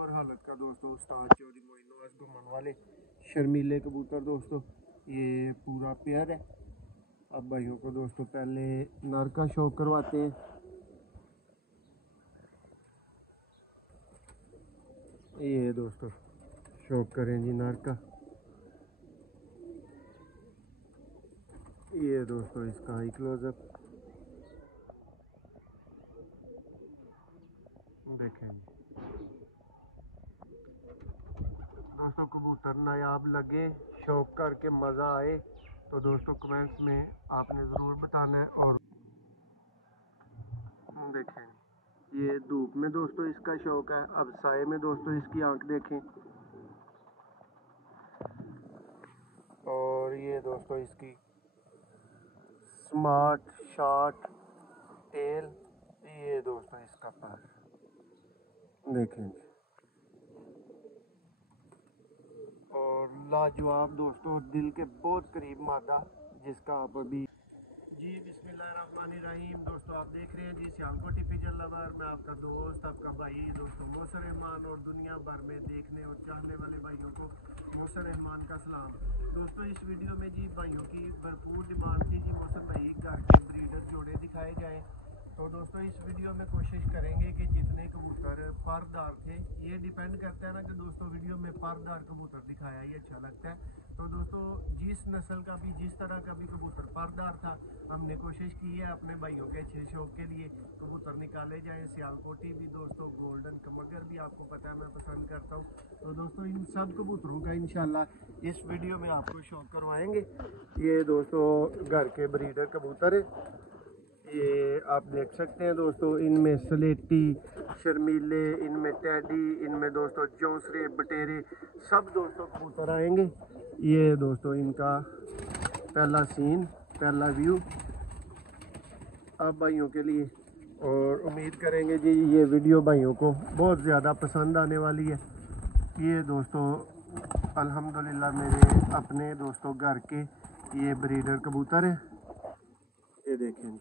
Pure हालत का दोस्तों उस्ताद चौधरी मोइनुस घुमन वाले शर्मीले कबूतर दोस्तों, ये पूरा पेयर है। अब भाइयों को दोस्तों पहले नर का शौक करवाते हैं। ये दोस्तों शौक करें जी नर का। ये दोस्तों इसका हाई क्लोजअप देखें दोस्तों। कबूतर नायाब लगे, शौक करके मज़ा आए तो दोस्तों कमेंट्स में आपने ज़रूर बताना है। और देखें ये धूप में दोस्तों इसका शौक है। अब साए में दोस्तों इसकी आंख देखें। और ये दोस्तों इसकी स्मार्ट शॉर्ट टेल, ये दोस्तों इसका पर देखें। और लाजवाब दोस्तों दिल के बहुत करीब मादा जिसका आप अभी जी बिस्मिल्लाहिर्रहमानिर्रहीम। दोस्तों आप देख रहे हैं जी सियालकोटी पिजन लवर। मैं आपका दोस्त आपका भाई दोस्तों मौसर रहमान, और दुनिया भर में देखने और चाहने वाले भाइयों को मौसर रहमान का सलाम। दोस्तों इस वीडियो में जी भाइयों की भरपूर डिमांड थी जी मौसर भाई घर के ब्रीडर जोड़े दिखाए जाएँ। तो दोस्तों इस वीडियो में कोशिश करेंगे कि जितने कबूतर परदार थे, ये डिपेंड करता है ना कि दोस्तों वीडियो में परदार कबूतर दिखाया ही अच्छा लगता है। तो दोस्तों जिस नस्ल का भी जिस तरह का भी कबूतर परदार था, हमने कोशिश की है अपने भाइयों के अच्छे शौक के लिए कबूतर निकाले जाएं। सियालकोटी भी दोस्तों, गोल्डन कमगर भी आपको पता है मैं पसंद करता हूँ। तो दोस्तों इन सब कबूतरों का इंशाल्लाह इस वीडियो में आपको शौक करवाएंगे। ये दोस्तों घर के ब्रीडर कबूतर है। ये आप देख सकते हैं दोस्तों, इनमें स्लेटी, शर्मीले, इनमें टैडी, इनमें दोस्तों चौंसरे बटेरे सब दोस्तों कबूतर आएंगे। ये दोस्तों इनका पहला सीन, पहला व्यू आप भाइयों के लिए। और उम्मीद करेंगे जी ये वीडियो भाइयों को बहुत ज़्यादा पसंद आने वाली है। ये दोस्तों अल्हम्दुलिल्लाह मेरे अपने दोस्तों घर के ये ब्रीडर कबूतर हैं। ये देखें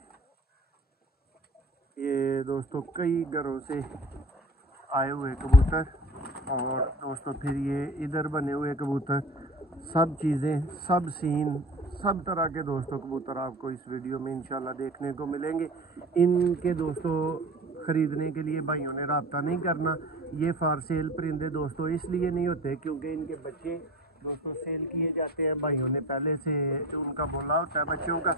ये दोस्तों कई घरों से आए हुए कबूतर, और दोस्तों फिर ये इधर बने हुए कबूतर, सब चीज़ें, सब सीन, सब तरह के दोस्तों कबूतर आपको इस वीडियो में इंशाल्लाह देखने को मिलेंगे। इनके दोस्तों ख़रीदने के लिए भाइयों ने रब्ता नहीं करना। ये फॉर सेल परिंदे दोस्तों इसलिए नहीं होते क्योंकि इनके बच्चे दोस्तों सेल किए जाते हैं, भाइयों ने पहले से उनका बोला होता है बच्चों का,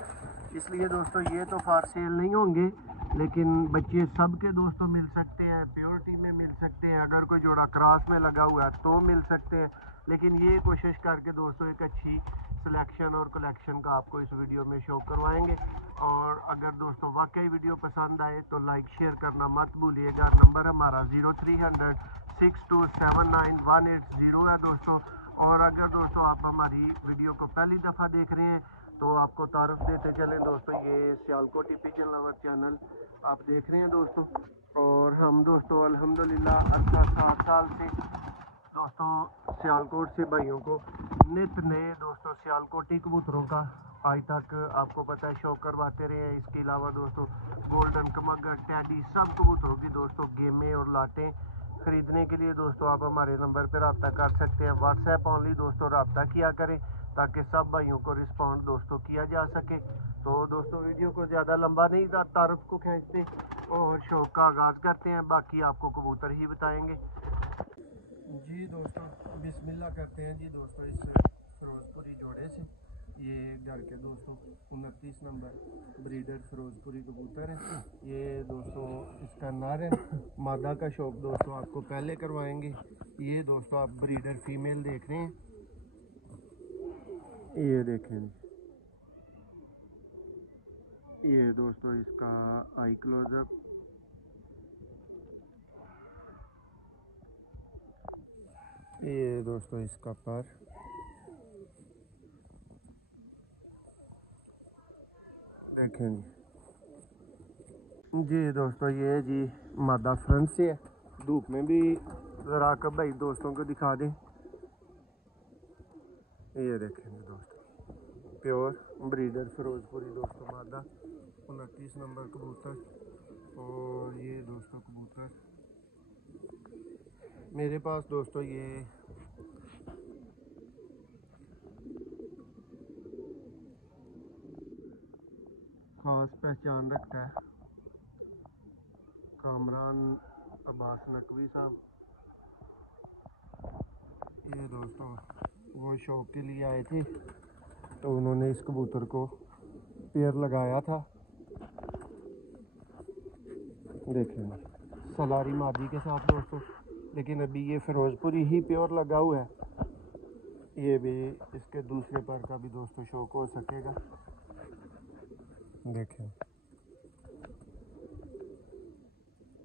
इसलिए दोस्तों ये तो फॉर सेल नहीं होंगे। लेकिन बच्चे सबके दोस्तों मिल सकते हैं, प्योरिटी में मिल सकते हैं, अगर कोई जोड़ा क्रॉस में लगा हुआ है तो मिल सकते हैं। लेकिन ये कोशिश करके दोस्तों एक अच्छी सिलेक्शन और कलेक्शन का आपको इस वीडियो में शो करवाएंगे। और अगर दोस्तों वाकई वीडियो पसंद आए तो लाइक शेयर करना मत भूलिएगा। नंबर हमारा 0300 6279 180 है दोस्तों। और अगर दोस्तों आप हमारी वीडियो को पहली दफ़ा देख रहे हैं तो आपको तारुफ देते चलें दोस्तों, ये सियालकोटी पिजन लवर चैनल आप देख रहे हैं दोस्तों। और हम दोस्तों अल्हम्दुलिल्लाह 7 साल से दोस्तों सियालकोट से भाइयों को नित नए दोस्तों सियालकोटी कबूतरों का आज तक आपको पता है शौक करवाते रहे हैं। इसके अलावा दोस्तों गोल्डन कमगर, टैडी सब कबूतरों की दोस्तों गेमें और लाटें ख़रीदने के लिए दोस्तों आप हमारे नंबर पर रब्ता कर सकते हैं। व्हाट्सएप ओनली दोस्तों रब्ता किया करें ताकि सब भाइयों को रिस्पॉन्ड दोस्तों किया जा सके। तो दोस्तों वीडियो को ज़्यादा लंबा नहीं तारुफ को खींचते और शौक का आगाज़ करते हैं, बाकी आपको कबूतर ही बताएंगे जी दोस्तों। बिस्मिल्लाह करते हैं जी दोस्तों इस फिरोजपुरी जोड़े से। ये घर के दोस्तों 29 नंबर ब्रीडर फिरोजपुरी कबूतर है। ये दोस्तों इसका नर है। मादा का शौक दोस्तों आपको पहले करवाएंगे। ये दोस्तों आप ब्रीडर फीमेल देख रहे हैं, ये देखें ये दोस्तों इसका आई क्लोजअप, ये दोस्तों इसका पर, देखें जी दोस्तों ये जी मादा फ्रंट से है। धूप में भी ज़रा कब भाई दोस्तों को दिखा दें। ये देखेंगे दोस्तों प्योर ब्रीडर फिरोजपुरी दोस्तों मादा 29 नंबर कबूतर। और ये दोस्तों कबूतर मेरे पास दोस्तों ये खास पहचान रखता है कामरान अब्बास नकवी साहब। ये दोस्तों वो शौक के लिए आए थे तो उन्होंने इस कबूतर को पेयर लगाया था। देखें सलारी मादी के साथ दोस्तों, लेकिन अभी ये फिरोजपुरी ही प्योर लगा हुआ है। ये भी इसके दूसरे पर का भी दोस्तों शौक हो सकेगा। देखें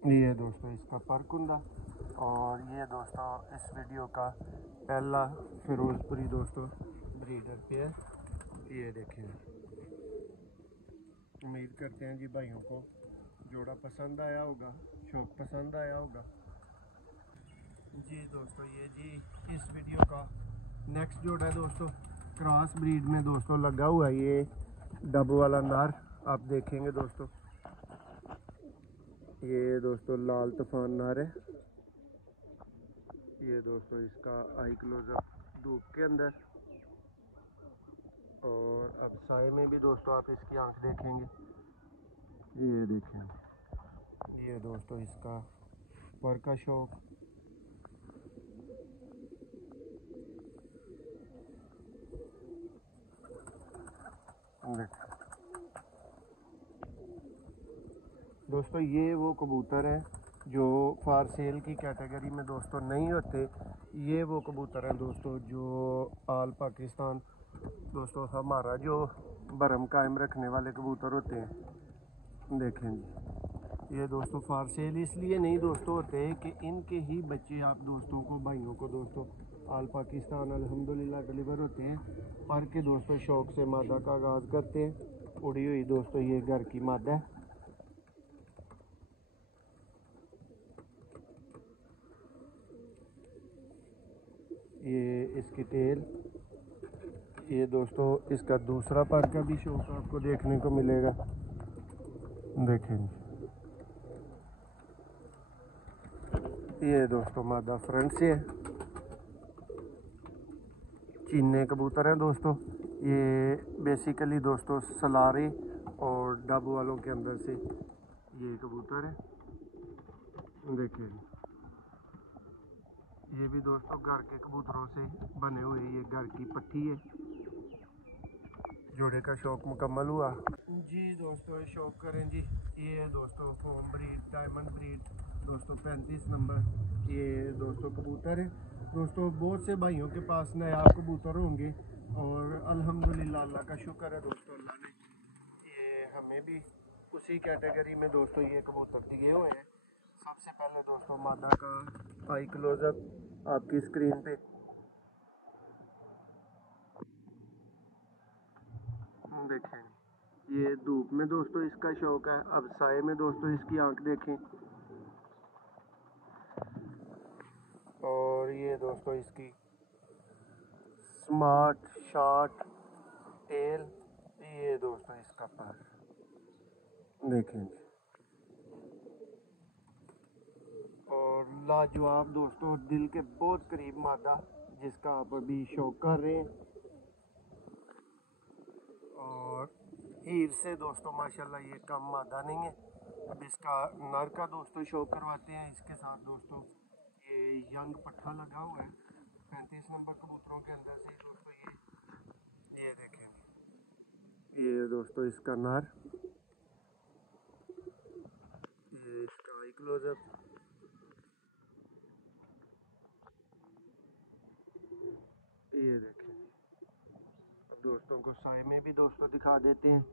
ये दोस्तों इसका परकुंदा, और ये दोस्तों इस वीडियो का पहला फिरोजपुरी दोस्तों ब्रीडर पेयर। ये देखें, उम्मीद करते हैं जी भाइयों को जोड़ा पसंद आया होगा, शौक पसंद आया होगा। जी दोस्तों ये जी इस वीडियो का नेक्स्ट जोड़ा है दोस्तों, क्रॉस ब्रीड में दोस्तों लगा हुआ है ये डब वाला नर। आप देखेंगे दोस्तों, ये दोस्तों लाल तूफान नर है। ये दोस्तों इसका आई क्लोजअप धूप के अंदर, और अब साए में भी दोस्तों आप इसकी आंख देखेंगे। ये देखें, ये दोस्तों इसका पर का शौक। दोस्तों ये वो कबूतर हैं जो फार सेल की कैटेगरी में दोस्तों नहीं होते। ये वो कबूतर हैं दोस्तों जो आल पाकिस्तान दोस्तों हमारा जो भरम कायम रखने वाले कबूतर होते हैं। देखें जी ये दोस्तों फार सेल इसलिए नहीं दोस्तों होते कि इनके ही बच्चे आप दोस्तों को भाइयों को दोस्तों आल पाकिस्तान अल्हम्दुलिल्लाह डिलीवर होते हैं। पर के दोस्तों शौक से मादा का आगाज़ करते हैं। उड़ी हुई दोस्तों ये घर की मादा है। ये इसकी टेल, ये दोस्तों इसका दूसरा पर का भी शौक आपको देखने को मिलेगा। देखें ये दोस्तों मादा फ्रंट से है। चीने कबूतर हैं दोस्तों, ये बेसिकली दोस्तों सलारे और डब वालों के अंदर से ये कबूतर है। देखिए ये भी दोस्तों घर के कबूतरों से बने हुए ये घर की पट्टी है। जोड़े का शौक मुकम्मल हुआ जी दोस्तों। शौक करें जी, ये दोस्तों होम ब्रीड डायमंड ब्रीड दोस्तों 35 नंबर ये दोस्तों कबूतर है। दोस्तों बहुत से भाइयों के पास नायाब कबूतर होंगे, और अल्हम्दुलिल्लाह अल्लाह का शुक्र है दोस्तों, अल्लाह ने ये हमें भी उसी कैटेगरी में दोस्तों ये कबूतर दिए हुए हैं। सबसे पहले दोस्तों मादा का आई क्लोजअप आपकी स्क्रीन पे देखें। ये धूप में दोस्तों इसका शौक है। अब साए में दोस्तों इसकी आंख देखें, और ये दोस्तों इसकी स्मार्ट शॉर्ट टेल। ये दोस्तों इसका पर देखें, और लाजवाब दोस्तों दिल के बहुत करीब मादा जिसका आप अभी शौक कर रहे हैं। और हीर से दोस्तों माशाल्लाह ये कम मादा नहीं है। अब इसका नर का दोस्तों शौक करवाते हैं। इसके साथ दोस्तों ये यंग पट्ठा लगा हुआ है 35 नंबर कबूतरों के अंदर से दोस्तों। ये देखें, ये दोस्तों इसका नर, ये इसका आई क्लोजअप। ये देखें, अब दोस्तों को साए में भी दोस्तों दिखा देते हैं।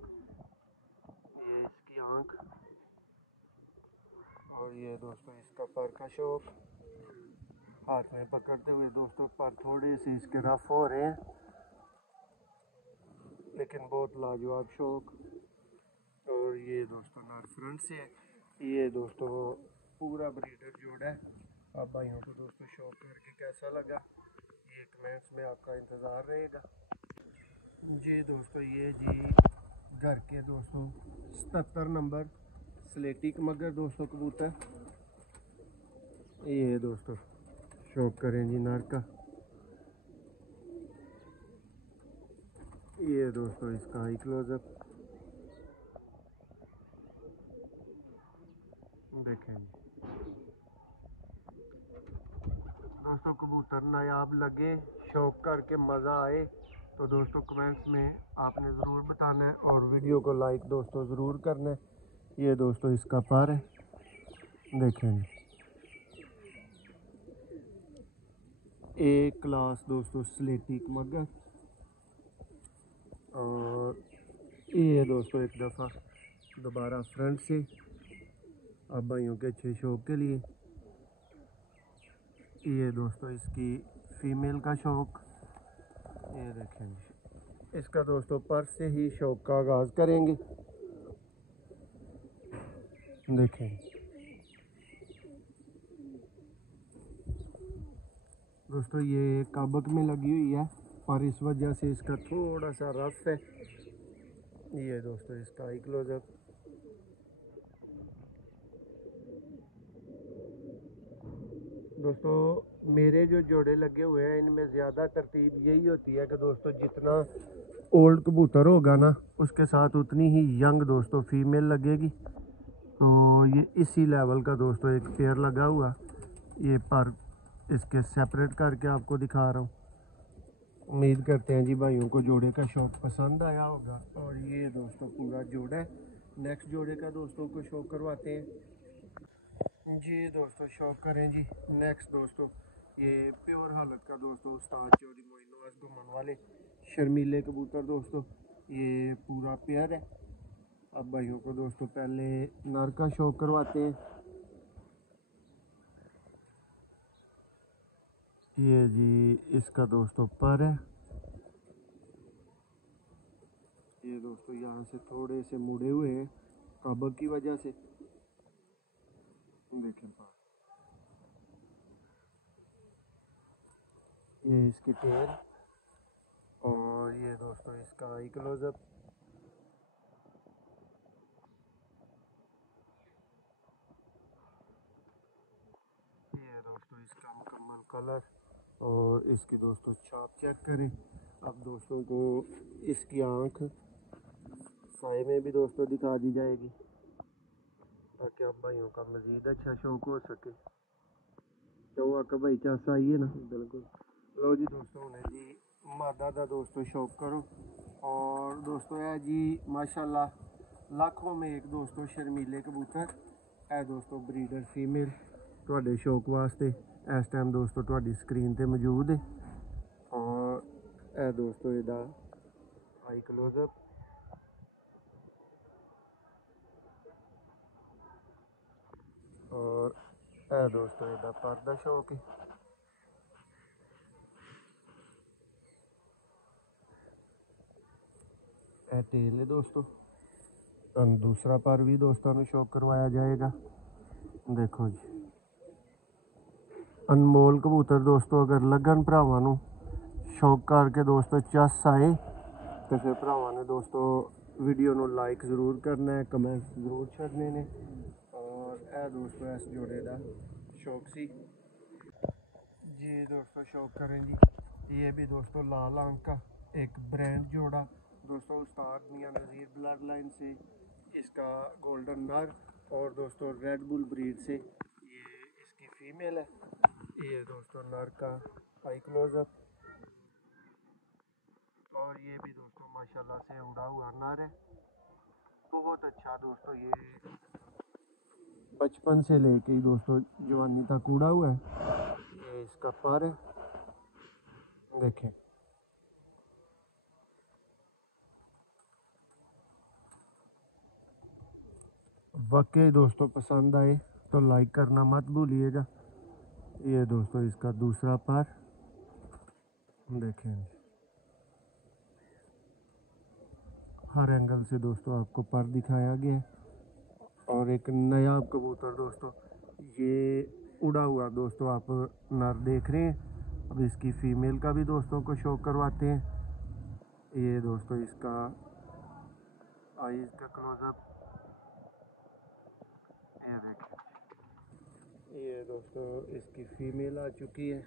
ये इसकी आंख, और ये दोस्तों इसका पर का शौक। हाथ में पकड़ते हुए दोस्तों पर थोड़े से इसके रफ हो रहे हैं, लेकिन बहुत लाजवाब शौक। और ये दोस्तों नर फ्रंट से है। ये दोस्तों पूरा ब्रीडर जोड़ा है। आप भाइयों को दोस्तों शौक करके कैसा लगा ये कमेंट्स में आपका इंतज़ार रहेगा जी। दोस्तों ये जी घर के दोस्तों 77 नंबर स्लेटी मगर दोस्तों कबूतर। ये दोस्तों शौक करें जी नर का। ये दोस्तों इसका हाई क्लोजअप देखें जी। दोस्तों कबूतर नायाब लगे, शौक करके मज़ा आए तो दोस्तों कमेंट्स में आपने ज़रूर बताना है और वीडियो को लाइक दोस्तों ज़रूर करना है। ये दोस्तों इसका पर है, देखें जी। एक क्लास दोस्तों स्लेटी मगर। और ये दोस्तों एक दफ़ा दोबारा फ्रंट से अब भाइयों के अच्छे शौक के लिए। ये दोस्तों इसकी फीमेल का शौक, ये देखें जी। इसका दोस्तों पर से ही शौक का आगाज़ करेंगे, देखें दोस्तों। ये काबक में लगी हुई है और इस वजह से इसका थोड़ा सा रफ है। ये दोस्तों इसका आई क्लोजअप। दोस्तों मेरे जो जोड़े लगे हुए हैं इनमें ज़्यादा तरतीब यही होती है कि दोस्तों जितना ओल्ड कबूतर होगा ना उसके साथ उतनी ही यंग दोस्तों फीमेल लगेगी। तो ये इसी लेवल का दोस्तों एक पेयर लगा हुआ, ये पर इसके सेपरेट करके आपको दिखा रहा हूँ। उम्मीद करते हैं जी भाइयों को जोड़े का शौक पसंद आया होगा। और ये दोस्तों पूरा जोड़ा है। नेक्स्ट जोड़े का दोस्तों को शौक करवाते हैं जी। दोस्तों शौक करें जी नेक्स्ट दोस्तों। ये प्योर हालत का दोस्तों उस्ताद चौधरी मोइनुस घुमन वाले शर्मीले कबूतर दोस्तों, ये पूरा पेयर है। अब भाइयों को दोस्तों पहले नर का शौक करवाते हैं। ये जी इसका दोस्तों पर है। ये दोस्तों यहाँ से थोड़े से मुड़े हुए हैं काबक की वजह से, देखें पर। ये इसकी टेल और ये दोस्तों इसका आई क्लोजअप। ये दोस्तों इसका मुकम्मल कलर और इसकी दोस्तों छाप चेक करें। अब दोस्तों को इसकी आँख साए में भी दोस्तों दिखा दी जाएगी ताकि आप भाइयों का मज़ीद अच्छा शौक हो सके। तो आका भाई चासा आइए ना, बिल्कुल। लो जी दोस्तों ने जी मादा दा दोस्तों शौक करो। और दोस्तों है जी माशाल्लाह लाखों में एक दोस्तों शर्मीले कबूतर है दोस्तों ब्रीडर फीमेल ਤੁਹਾਡੇ शौक वास्ते इस टाइम दोस्तों ਤੁਹਾਡੀ स्क्रीन ते मौजूद है। और ਇਹ दोस्तों ਇਹਦਾ आई क्लोजअप। और ਇਹ दोस्तों ਇਹਦਾ पर्दा शौक है। ਇਹ टेल है दोस्तों। दूसरा पर भी दोस्तों को शौक करवाया जाएगा, देखो जी। अनमोल कबूतर दोस्तों अगर लगन भरावां नूं शौक करके दोस्तों चस आए तो फिर भरावां ने दोस्तों वीडियो नूं लाइक ज़रूर करना है, कमेंट्स ज़रूर छड्डने ने। और यह दोस्तों इस जोड़े का शौक सी जी। दोस्तों शौक करें जी, ये भी दोस्तों लाल आंख का एक ब्रांड जोड़ा दोस्तों उस्ताद मियां नज़ीर ब्लड लाइन से इसका गोल्डन नर और दोस्तों रेड बुल ब्रीड से ये इसकी फीमेल है। ये दोस्तों नर का आई क्लोजअप। और ये भी दोस्तों माशाल्लाह से उड़ा हुआ नर है, बहुत अच्छा दोस्तों। ये बचपन से लेके दोस्तों जवानी तक उड़ा हुआ है। ये इसका पर है, देखें। वाकई दोस्तों पसंद आए तो लाइक करना मत भूलिएगा। ये दोस्तों इसका दूसरा पर, देखें। हर एंगल से दोस्तों आपको पर दिखाया गया है। और एक नया कबूतर दोस्तों, ये उड़ा हुआ दोस्तों आप नर देख रहे हैं। अब इसकी फीमेल का भी दोस्तों को शौक करवाते हैं। ये दोस्तों इसका आईज का क्लोजअप, ये देखिए। ये दोस्तों इसकी फीमेल आ चुकी है।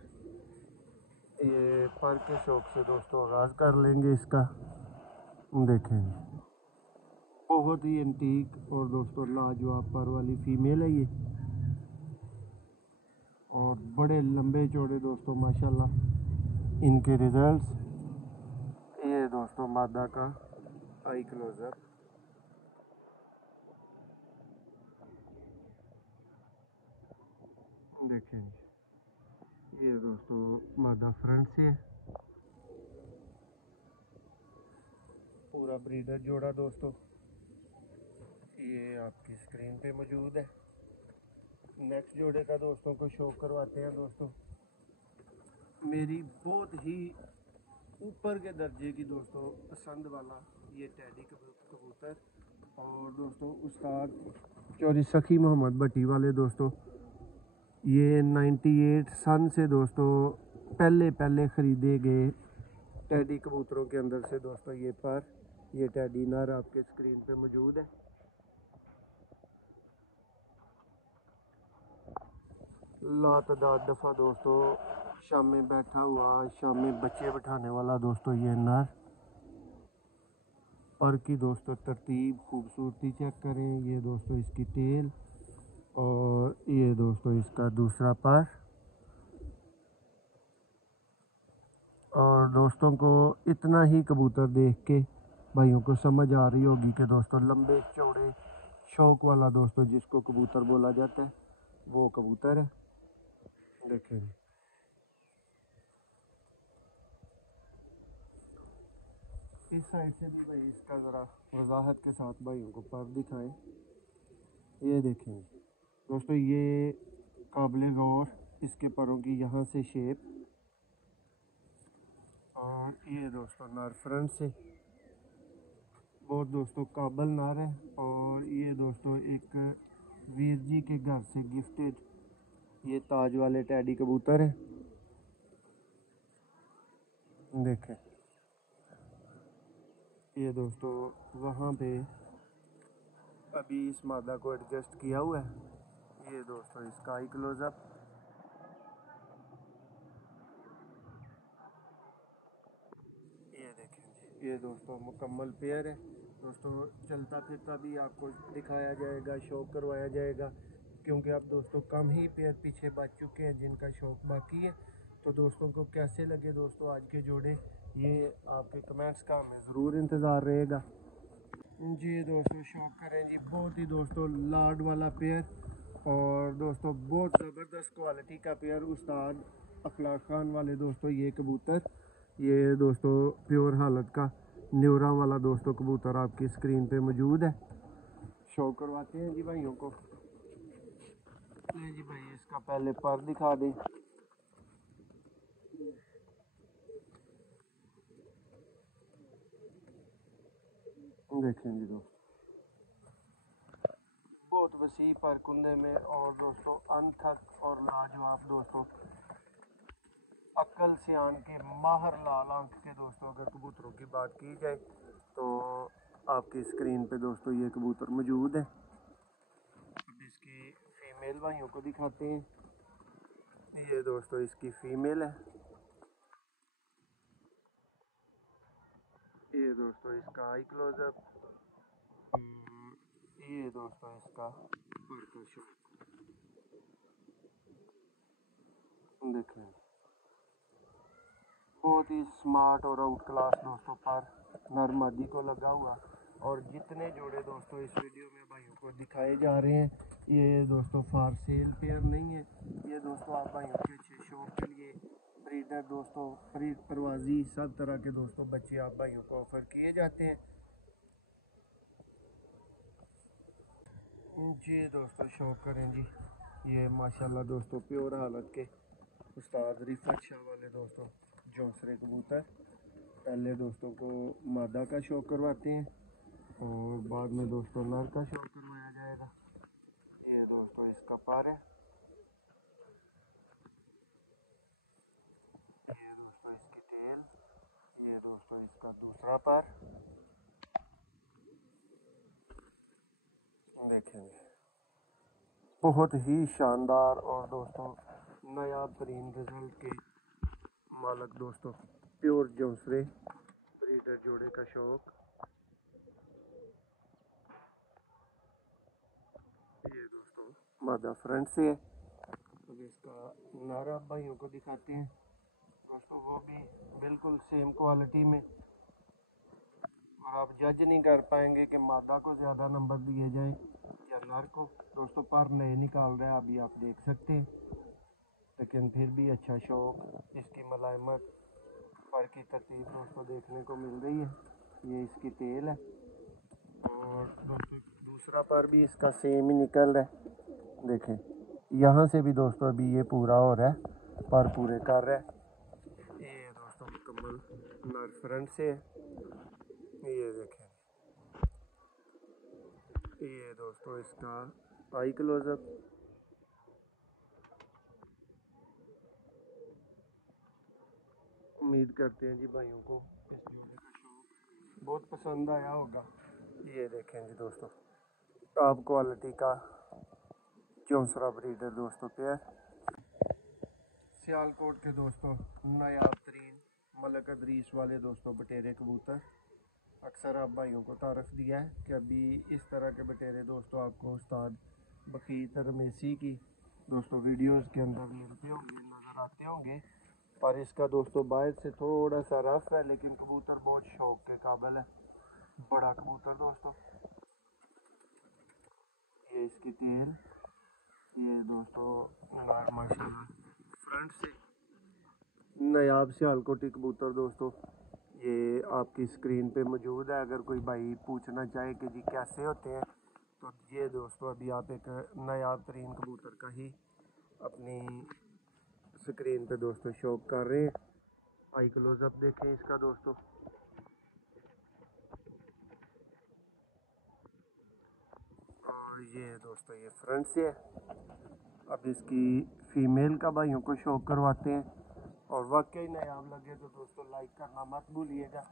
ये पर के शौक से दोस्तों आगाज़ कर लेंगे इसका। देखें बहुत ही एंटीक और दोस्तों लाजवाब पर वाली फीमेल है ये, और बड़े लंबे चौड़े दोस्तों माशाल्लाह इनके रिजल्ट्स। ये दोस्तों मादा का आई क्लोजर। देखें ये दोस्तों मादा फ्रंट से है। पूरा ब्रीडर जोड़ा दोस्तों ये आपकी स्क्रीन पे मौजूद है। नेक्स्ट जोड़े का दोस्तों को शो करवाते हैं दोस्तों। मेरी बहुत ही ऊपर के दर्जे की दोस्तों पसंद वाला ये टैडी कबूतर, और दोस्तों उस्ताद चौधरी सखी मोहम्मद भट्टी वाले दोस्तों ये 98 सन से दोस्तों पहले ख़रीदे गए टैडी कबूतरों के अंदर से दोस्तों ये टैडी नर आपके स्क्रीन पे मौजूद है। लातदाद दफ़ा दोस्तों शाम में बैठा हुआ, शाम में बच्चे बिठाने वाला दोस्तों ये नर। पर की दोस्तों तरतीब खूबसूरती चेक करें। ये दोस्तों इसकी टेल, और ये दोस्तों इसका दूसरा पर। और दोस्तों को इतना ही कबूतर देख के भाइयों को समझ आ रही होगी कि दोस्तों लंबे चौड़े शौक वाला दोस्तों जिसको कबूतर बोला जाता है वो कबूतर है। देखें इस साइड से भी भाई इसका ज़रा वजाहत के साथ भाइयों को पर दिखाएं। ये देखें दोस्तों ये काबिल गौर इसके परों की यहाँ से शेप, और ये दोस्तों नर फ्रंट से बहुत दोस्तों काबल नर है। और ये दोस्तों एक वीर जी के घर से गिफ्टेड ये ताज वाले टैडी कबूतर है। देखें ये दोस्तों वहाँ पे अभी इस मादा को एडजस्ट किया हुआ है। ये दोस्तों इसका आई क्लोजअप। ये देखें ये दोस्तों मुकम्मल पेयर है दोस्तों। चलता फिरता भी आपको दिखाया जाएगा, शौक करवाया जाएगा, क्योंकि आप दोस्तों कम ही पेयर पीछे बच चुके हैं जिनका शौक बाकी है। तो दोस्तों को कैसे लगे दोस्तों आज के जोड़े, ये आपके कमेंट्स का हमें ज़रूर इंतज़ार रहेगा। जी दोस्तों शौक करें जी, बहुत ही दोस्तों लाड वाला पेयर, और दोस्तों बहुत ज़बरदस्त क्वालिटी का पेयर उस्ताद अखलाक खान वाले दोस्तों ये कबूतर। ये दोस्तों प्योर हालत का न्यूरा वाला दोस्तों कबूतर आपकी स्क्रीन पे मौजूद है। शौक करवाते हैं जी भाइयों को। जी भाई इसका पहले पर दिखा दें। देखें जी दोस्तों बहुत वसी पर कुंदे में, और दोस्तों अनथक और लाजवाब दोस्तों अक्ल सियान के माहर लाल आंख के दोस्तों अगर कबूतरों की बात की जाए तो आपकी स्क्रीन पे दोस्तों ये कबूतर मौजूद है। अब इसकी फीमेल भाइयों को दिखाते हैं। ये दोस्तों इसकी फीमेल है। ये दोस्तों इसका आई क्लोजअप। ये दोस्तों इसका पर्पल शो देखें बहुत ही स्मार्ट और आउट क्लास दोस्तों पर नर मादी को लगा हुआ। और जितने जोड़े दोस्तों इस वीडियो में भाइयों को दिखाए जा रहे हैं ये दोस्तों फार सेल पेयर नहीं है। ये दोस्तों आप भाइयों के अच्छे शौक के लिए ब्रीडर दोस्तों परवाजी सब तरह के दोस्तों बच्चे आप भाइयों को ऑफर किए जाते हैं। जी दोस्तों शौक करें जी, ये माशाल्लाह दोस्तों प्योर हालत के उस्ताद रिफत शाह वाले दोस्तों जौसरे कबूतर। पहले दोस्तों को मादा का शौक करवाते हैं और बाद में दोस्तों नर का शौक करवाया जाएगा। ये दोस्तों इसका पर है। ये दोस्तों इसकी टेल। ये दोस्तों इसका दूसरा पर। देखेंगे बहुत ही शानदार और दोस्तों नायाब तरीन रिजल्ट के मालक दोस्तों, प्योर जौसरे ब्रीडर जोड़े का शौक। ये दोस्तों मादा फ्रंट से है। अब इसका नारा भाइयों को दिखाते हैं दोस्तों, वो भी बिल्कुल सेम क्वालिटी में। और आप जज नहीं कर पाएंगे कि मादा को ज़्यादा नंबर दिए जाएं या नर को दोस्तों। पर नहीं निकाल रहा है अभी आप देख सकते हैं, लेकिन फिर भी अच्छा शौक, इसकी मलाइमत, पर की तरतीब दोस्तों देखने को मिल रही है। ये इसकी तेल है और दोस्तों दूसरा पर भी इसका सेम ही निकल रहा है। देखें यहाँ से भी दोस्तों अभी ये पूरा हो रहा है, पर पूरे कर रहा है। ये दोस्तों मुकम्मल नर फ्रंट से है। ये देखें, ये दोस्तों इसका आई क्लोजअप। उम्मीद करते हैं जी भाइयों को इस जोड़े का शौक बहुत पसंद आया होगा। ये देखें जी दोस्तों, टॉप क्वालिटी का चौंसरा ब्रीडर दोस्तों पेयर। सियालकोट के दोस्तों नायाब तरीन मलक अदरीस वाले दोस्तों बटेरे कबूतर। अक्सर आप भाइयों को तारफ़ दिया है कि अभी इस तरह के बटेरे दोस्तों आपको उस्ताद बकीर रमेसी की दोस्तों वीडियोस के अंदर मिलते होंगे, नज़र आते होंगे। पर इसका दोस्तों बाहर से थोड़ा सा रफ है, लेकिन कबूतर बहुत शौक के काबिल है। बड़ा कबूतर दोस्तों। ये इसकी तेल, ये दोस्तों माशाल्लाह फ्रंट से नायाब सियालकोटी कबूतर दोस्तों। ये आपकी स्क्रीन पे मौजूद है। अगर कोई भाई पूछना चाहे कि जी कैसे होते हैं, तो ये दोस्तों अभी आप एक नायाब तरीन कबूतर का ही अपनी स्क्रीन पे दोस्तों शौक कर रहे हैं। आई क्लोजअप देखें इसका दोस्तों। और ये दोस्तों ये फ्रंट से है। अब इसकी फीमेल का भाइयों को शौक करवाते हैं, और वाकई नायाब लगे तो दोस्तों लाइक करना मत भूलिएगा।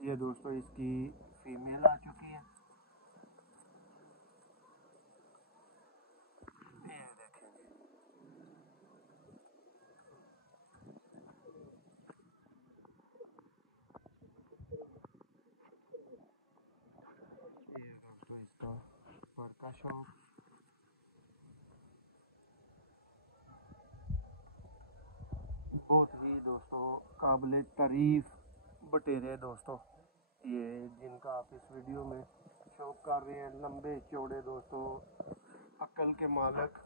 ये दोस्तों इसकी फीमेल आ चुकी है। ये देखें, ये दोस्तों इसका पर का शौक। बहुत ही दोस्तों काबिल तारीफ बटेरे दोस्तों, ये जिनका आप इस वीडियो में शौक कर रहे हैं। लंबे चौड़े दोस्तों, अक्ल के मालक,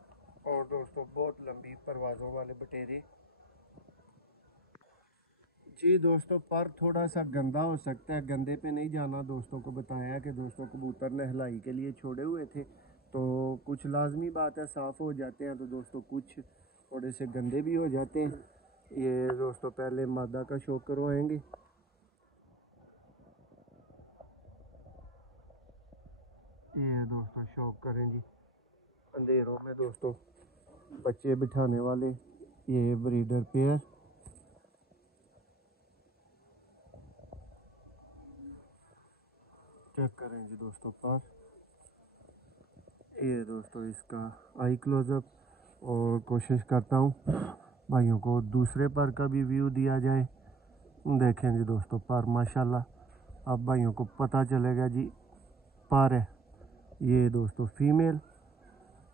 और दोस्तों बहुत लंबी परवाज़ों वाले बटेरे। जी दोस्तों पर थोड़ा सा गंदा हो सकता है, गंदे पे नहीं जाना। दोस्तों को बताया कि दोस्तों कबूतर नहलाई के लिए छोड़े हुए थे, तो कुछ लाजमी बात है साफ़ हो जाते हैं, तो दोस्तों कुछ थोड़े से गंदे भी हो जाते हैं। ये दोस्तों पहले मादा का शौक करवाएंगे। ये दोस्तों शौक करें जी अंधेरों में दोस्तों बच्चे बिठाने वाले ये ब्रीडर पेयर। चेक करें जी दोस्तों पर। ये दोस्तों इसका आई क्लोजअप, और कोशिश करता हूँ भाइयों को दूसरे पर का भी व्यू दिया जाए। देखें जी दोस्तों पर माशाल्लाह अब भाइयों को पता चलेगा जी पर है। ये दोस्तों फीमेल।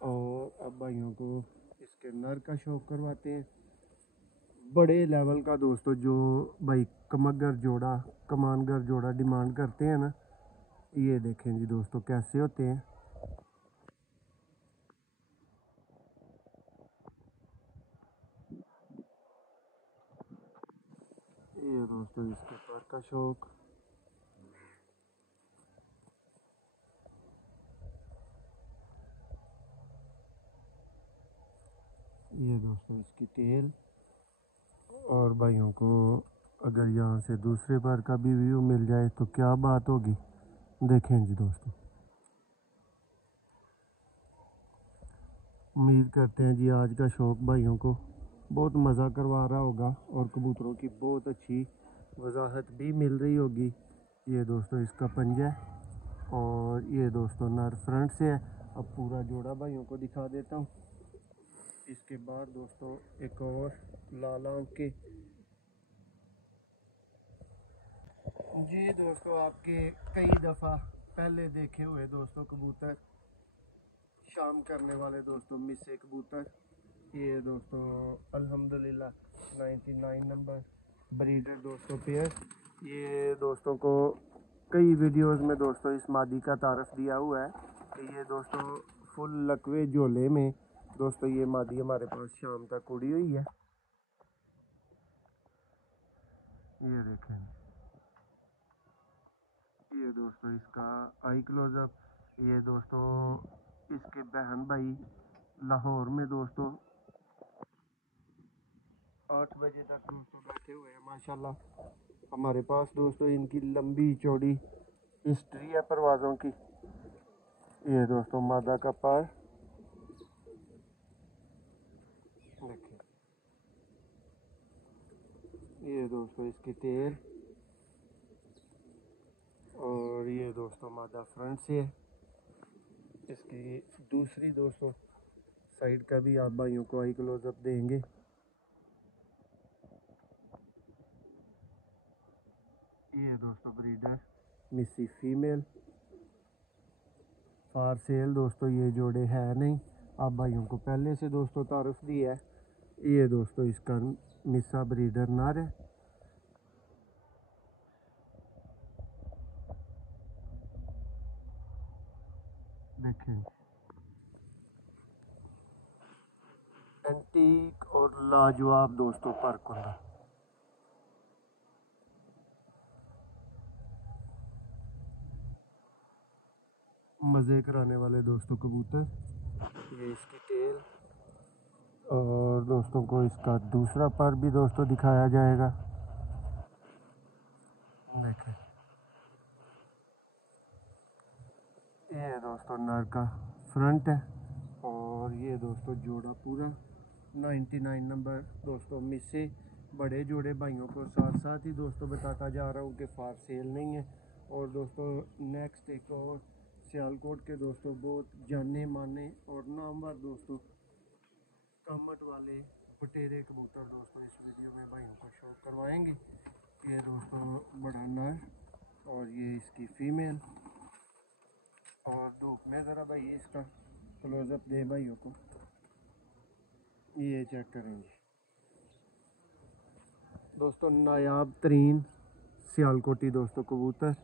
और अब भाइयों को इसके नर का शौक करवाते हैं। बड़े लेवल का दोस्तों, जो भाई कमगर जोड़ा, कमानगर जोड़ा डिमांड करते हैं ना, ये देखें जी दोस्तों कैसे होते हैं। ये दोस्तों इसके पर का शौक। ये दोस्तों इसकी तेल। और भाइयों को अगर यहाँ से दूसरे पर का भी व्यू मिल जाए तो क्या बात होगी। देखें जी दोस्तों, उम्मीद करते हैं जी आज का शौक भाइयों को बहुत मज़ा करवा रहा होगा, और कबूतरों की बहुत अच्छी वजाहत भी मिल रही होगी। ये दोस्तों इसका पंजा है, और ये दोस्तों नर फ्रंट से है। अब पूरा जोड़ा भाइयों को दिखा देता हूँ। इसके बाद दोस्तों एक और लाल आंख के। जी दोस्तों, आपके कई दफ़ा पहले देखे हुए दोस्तों कबूतर, शाम करने वाले दोस्तों मिस्से कबूतर, ये दोस्तों अल्हम्दुलिल्लाह 99 नंबर ब्रीडर दोस्तों पेयर। ये दोस्तों को कई वीडियोस में दोस्तों इस मादी का तारफ़ दिया हुआ है कि ये दोस्तों फुल लकवे झोले में दोस्तों ये मादी हमारे पास शाम तक उड़ी हुई है। ये देखें, ये दोस्तों इसका आई क्लोजअप। ये दोस्तों इसके बहन भाई लाहौर में दोस्तों 8 बजे तक दोस्तों बैठे हुए हैं माशाल्लाह हमारे पास दोस्तों। इनकी लंबी चौड़ी हिस्ट्री है परवाज़ों की। ये दोस्तों मादा का पर देखिए, ये दोस्तों इसकी टेल, और ये दोस्तों मादा फ्रंट से है। इसकी दूसरी दोस्तों साइड का भी आप भाइयों को आई क्लोजअप देंगे। ये दोस्तों ब्रीडर मिस्सी फीमेल फार सेल दोस्तों, ये जोड़े है नहीं, आप भाइयों को पहले से दोस्तों तारुफ दिया है। ये दोस्तों इसका मिस्सा ब्रीडर नर है। देखें, एंटीक और लाजवाब दोस्तों परकुंदा। मज़े कराने वाले दोस्तों कबूतर। ये इसकी टेल, और दोस्तों को इसका दूसरा पर भी दोस्तों दिखाया जाएगा। देखें, ये दोस्तों नर का फ्रंट है, और ये दोस्तों जोड़ा पूरा 99 नंबर दोस्तों मिस्से बड़े जोड़े भाइयों को साथ साथ ही दोस्तों बताता जा रहा हूँ कि फार सेल नहीं है। और दोस्तों नेक्स्ट एक और सियालकोट के दोस्तों बहुत जाने माने और नामवर दोस्तों कामट वाले बटेरे कबूतर दोस्तों इस वीडियो में भाइयों को शो करवाएंगे। ये दोस्तों बड़ा नर, और ये इसकी फीमेल। और धूप में ज़रा भाई इसका क्लोजअप दे भाइयों को, ये चेक करेंगे दोस्तों नायाब तरीन सियालकोटी दोस्तों कबूतर।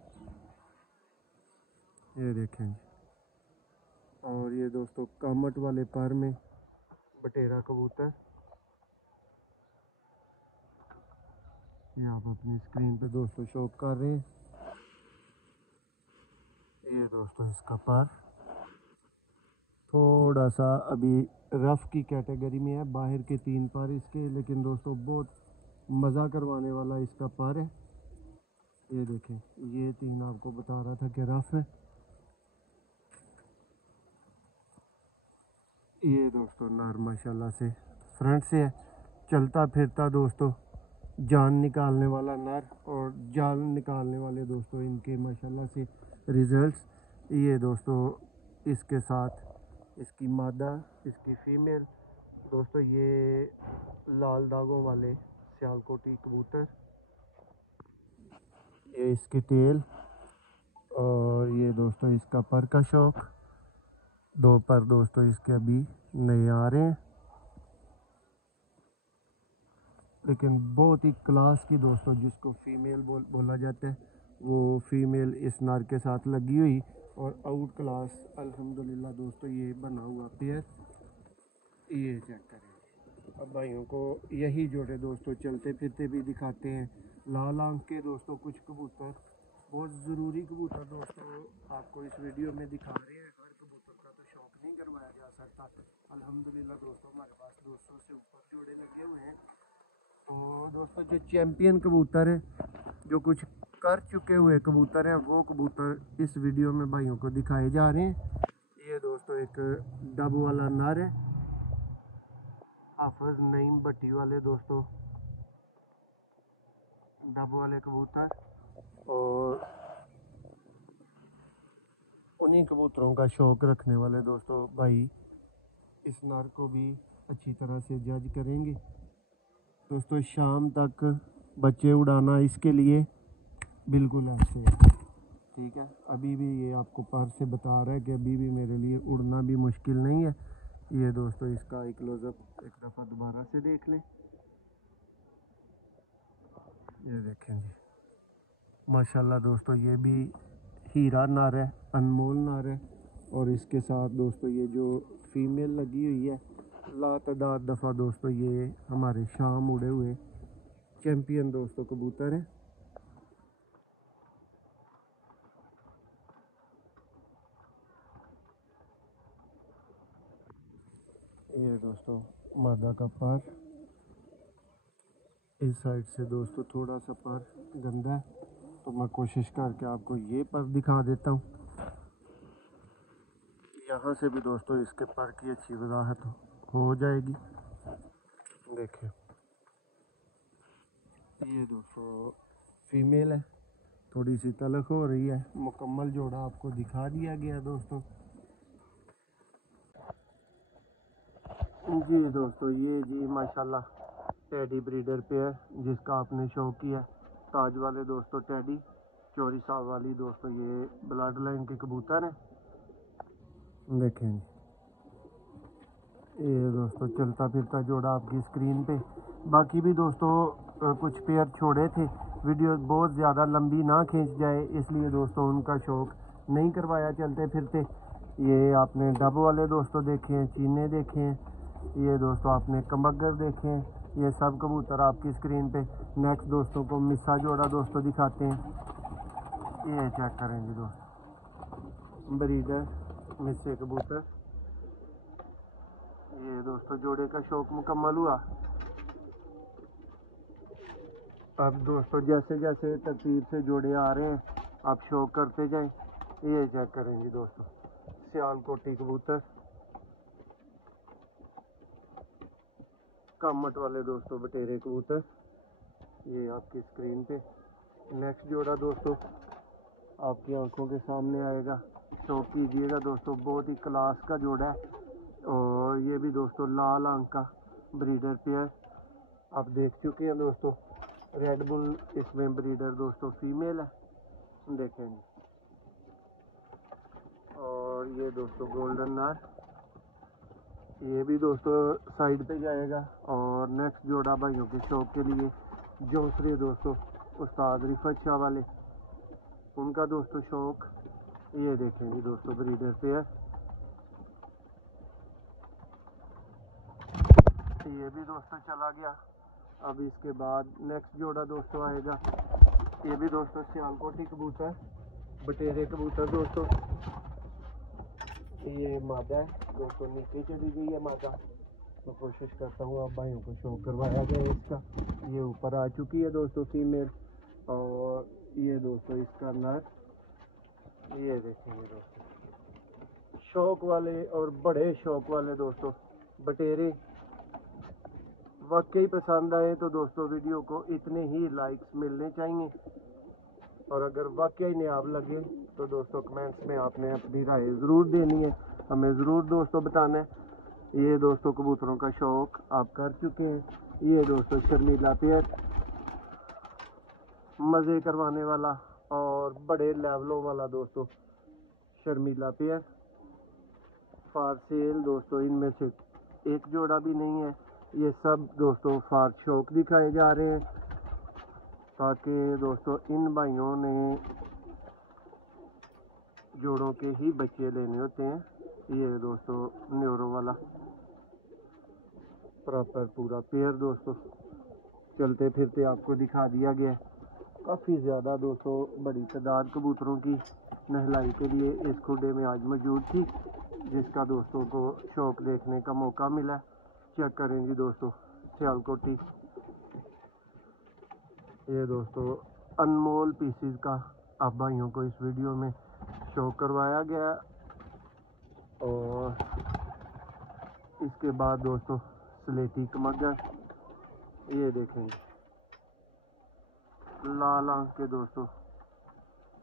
ये देखें, और ये दोस्तों कामट वाले पर में बटेरा कबूतर। ये आप अपनी स्क्रीन पे दोस्तों शो कर रहे हैं। ये दोस्तों इसका पर थोड़ा सा अभी रफ की कैटेगरी में है, बाहर के 3 पर इसके, लेकिन दोस्तों बहुत मज़ा करवाने वाला इसका पर है। ये देखें, ये 3 आपको बता रहा था कि रफ है। ये दोस्तों नर माशाल्लाह से फ्रंट से है, चलता फिरता दोस्तों जान निकालने वाला नर, और जान निकालने वाले दोस्तों इनके माशाल्लाह से रिजल्ट्स। ये दोस्तों इसके साथ इसकी मादा, इसकी फीमेल दोस्तों, ये लाल दागों वाले सियालकोटी कबूतर। ये इसकी टेल, और ये दोस्तों इसका पर का शौक। 2 पर दोस्तों इसके अभी नए आ रहे हैं, लेकिन बहुत ही क्लास की दोस्तों जिसको फीमेल बोला जाता है, वो फीमेल इस नर के साथ लगी हुई, और आउट क्लास अल्हम्दुलिल्लाह दोस्तों ये बना हुआ पेयर। ये चेक करें, अब भाइयों को यही जोड़े दोस्तों चलते फिरते भी दिखाते हैं। लाल आंख के दोस्तों कुछ कबूतर, बहुत ज़रूरी कबूतर दोस्तों आपको इस वीडियो में दिखा रहे हैं। हर कबूतर का तो शौक़ नहीं करवाया जा सकता। अल्हम्दुलिल्लाह दोस्तों हमारे पास 200 से ऊपर जोड़े लगे हुए हैं। तो दोस्तों जो चैम्पियन कबूतर है, जो कुछ कर चुके हुए कबूतर हैं, वो कबूतर इस वीडियो में भाइयों को दिखाए जा रहे हैं। ये दोस्तों एक डब वाला नर है, हाफिज नईम भट्टी वाले दोस्तों डब वाले कबूतर। और उन्हीं कबूतरों का शौक़ रखने वाले दोस्तों भाई इस नर को भी अच्छी तरह से जज करेंगे दोस्तों। शाम तक बच्चे उड़ाना इसके लिए बिल्कुल ऐसे है, ठीक है। अभी भी ये आपको पर से बता रहा है कि अभी भी मेरे लिए उड़ना भी मुश्किल नहीं है। ये दोस्तों इसका एक क्लोजअप एक दफ़ा दोबारा से देख लें। ये देखें जी माशाल्लाह दोस्तों, ये भी हीरा नर है, अनमोल नर है। और इसके साथ दोस्तों ये जो फीमेल लगी हुई है लातादाद दफ़ा दोस्तों ये हमारे शाम उड़े हुए चैम्पियन दोस्तों कबूतर हैं। ये दोस्तों मादा का पर, इस साइड से दोस्तों थोड़ा सा पर गंदा है तो मैं कोशिश करके आपको ये पर दिखा देता हूँ। यहाँ से भी दोस्तों इसके पर की अच्छी वजाहत हो जाएगी। देखिए ये दोस्तों फीमेल है, थोड़ी सी तलख हो रही है। मुकम्मल जोड़ा आपको दिखा दिया गया दोस्तों। जी दोस्तों ये जी माशाल्लाह टेडी ब्रीडर पेयर जिसका आपने शौक किया, ताज वाले दोस्तों टेडी, चोरी साहब वाली दोस्तों ये ब्लड लाइन के कबूतर हैं। देखें ये दोस्तों चलता फिरता जोड़ा आपकी स्क्रीन पे। बाकी भी दोस्तों कुछ पेयर छोड़े थे, वीडियो बहुत ज़्यादा लंबी ना खींच जाए इसलिए दोस्तों उनका शौक नहीं करवाया चलते फिरते। ये आपने डब वाले दोस्तों देखे हैं, चीने देखे हैं, ये दोस्तों आपने कमगर देखे हैं, ये सब कबूतर आपकी स्क्रीन पे। नेक्स्ट दोस्तों को मिस्सा जोड़ा दोस्तों दिखाते हैं। ये चेक करें जी दोस्तों ब्रीडर मिस्से कबूतर। ये दोस्तों जोड़े का शौक मुकम्मल हुआ। अब दोस्तों जैसे जैसे तरतीब से जोड़े आ रहे हैं आप शौक करते जाएं। ये चेक करेंगे दोस्तों सियालकोटी कबूतर, कामट वाले दोस्तों बटेरे कबूतर, ये आपकी स्क्रीन पे। नेक्स्ट जोड़ा दोस्तों आपकी आंखों के सामने आएगा, शौक कीजिएगा दोस्तों, बहुत ही क्लास का जोड़ा है। और ये भी दोस्तों लाल आंख का ब्रीडर पेयर आप देख चुके हैं दोस्तों। रेड बुल इसमें ब्रीडर दोस्तों फीमेल है, देखेंगे। और ये दोस्तों गोल्डन नार, ये भी दोस्तों साइड पे जाएगा। और नेक्स्ट जोड़ा भाइयों के शौक के लिए जोसरे दोस्तों उस्ताद रिफत शाह वाले, उनका दोस्तों शौक। ये देखेंगे दोस्तों ब्रीडर पेयर, ये भी दोस्तों चला गया। अब इसके बाद नेक्स्ट जोड़ा दोस्तों आएगा, ये भी दोस्तों सियालकोटी कबूतर बटेरे कबूतर दोस्तों। ये मादा है दोस्तों, नीचे चली गई है मादा, तो कोशिश करता हूँ आप भाइयों को शो करवाया जाए इसका। ये ऊपर आ चुकी है दोस्तों फीमेल। और ये दोस्तों इसका नर, ये देखेंगे दोस्तों शौक वाले और बड़े शौक वाले दोस्तों बटेरे वाकई पसंद आए तो दोस्तों वीडियो को इतने ही लाइक्स मिलने चाहिए। और अगर वाकई नायाब लगे तो दोस्तों कमेंट्स में आपने अपनी राय ज़रूर देनी है, हमें ज़रूर दोस्तों बताना है। ये दोस्तों कबूतरों का शौक आप कर चुके हैं। ये दोस्तों शर्मीला पेयर, मज़े करवाने वाला और बड़े लेवलों वाला दोस्तों शर्मीला पेयर फार सेल दोस्तों। इनमें से एक जोड़ा भी नहीं है, ये सब दोस्तों फार शौक दिखाए जा रहे हैं ताकि दोस्तों इन भाइयों ने जोड़ों के ही बच्चे लेने होते हैं। ये दोस्तों न्यूरो वाला प्रॉपर पूरा पेयर दोस्तों चलते फिरते आपको दिखा दिया गया। काफ़ी ज़्यादा दोस्तों बड़ी तादाद कबूतरों की नहलाई के लिए इस खुडे में आज मौजूद थी, जिसका दोस्तों को शौक देखने का मौका मिला। चेक करेंगे दोस्तों सियालकोटी, ये दोस्तों अनमोल पीसीज का आप भाइयों को इस वीडियो में शो करवाया गया। और इसके बाद दोस्तों स्लेटी कमगर, ये देखेंगे लाल आंख के दोस्तों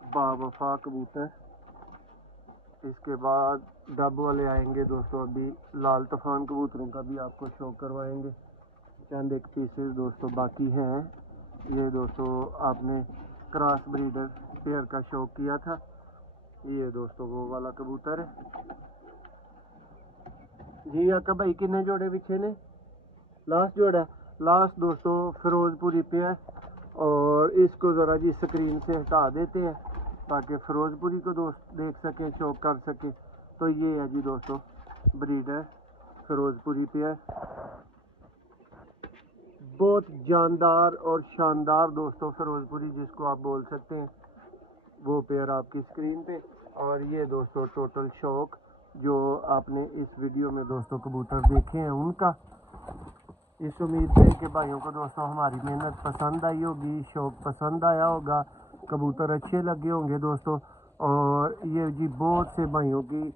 बावफा कबूतर, इसके बाद डब वाले आएंगे दोस्तों। अभी लाल तूफान कबूतरों का भी आपको शो करवाएंगे। चंद एक पीसेस दोस्तों बाकी हैं। ये दोस्तों आपने क्रॉस ब्रीडर पेयर का शो किया था। ये दोस्तों वो वाला कबूतर है जी। आका भाई कितने जोड़े पीछे ने? लास्ट जोड़ा लास्ट दोस्तों फिरोजपुरी पेयर। और इसको ज़रा जी स्क्रीन से हटा देते हैं ताकि फिरोजपुरी को दोस्त देख सकें, शौक कर सकें। तो ये है जी दोस्तों ब्रीडर फिरोजपुरी पेयर। बहुत जानदार और शानदार दोस्तों फिरोजपुरी जिसको आप बोल सकते हैं, वो पेयर आपकी स्क्रीन पे। और ये दोस्तों टोटल शौक जो आपने इस वीडियो में दोस्तों कबूतर देखे हैं उनका। इस उम्मीद से कि भाइयों को दोस्तों हमारी मेहनत पसंद आई होगी, शौक पसंद आया होगा, कबूतर अच्छे लगे होंगे दोस्तों। और ये जी बहुत से भाइयों की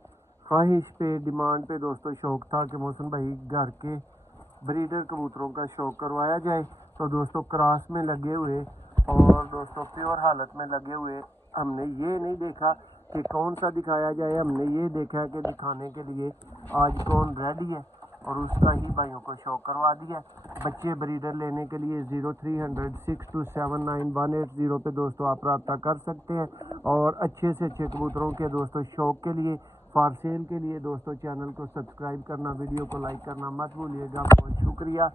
ख्वाहिश पे, डिमांड पे दोस्तों शौक था कि मोहसिन भाई घर के ब्रीडर कबूतरों का शौक करवाया जाए। तो दोस्तों क्रॉस में लगे हुए और दोस्तों प्योर हालत में लगे हुए हमने ये नहीं देखा कि कौन सा दिखाया जाए, हमने ये देखा कि दिखाने के लिए आज कौन रेडी है और उसका ही भाइयों को शौक करवा दिया। बच्चे ब्रीडर लेने के लिए 0300 6279 180 पे दोस्तों आप रब्ता कर सकते हैं। और अच्छे से अच्छे कबूतरों के दोस्तों शौक के लिए, फॉर सेल के लिए दोस्तों चैनल को सब्सक्राइब करना, वीडियो को लाइक करना मत भूलिएगा। बहुत शुक्रिया।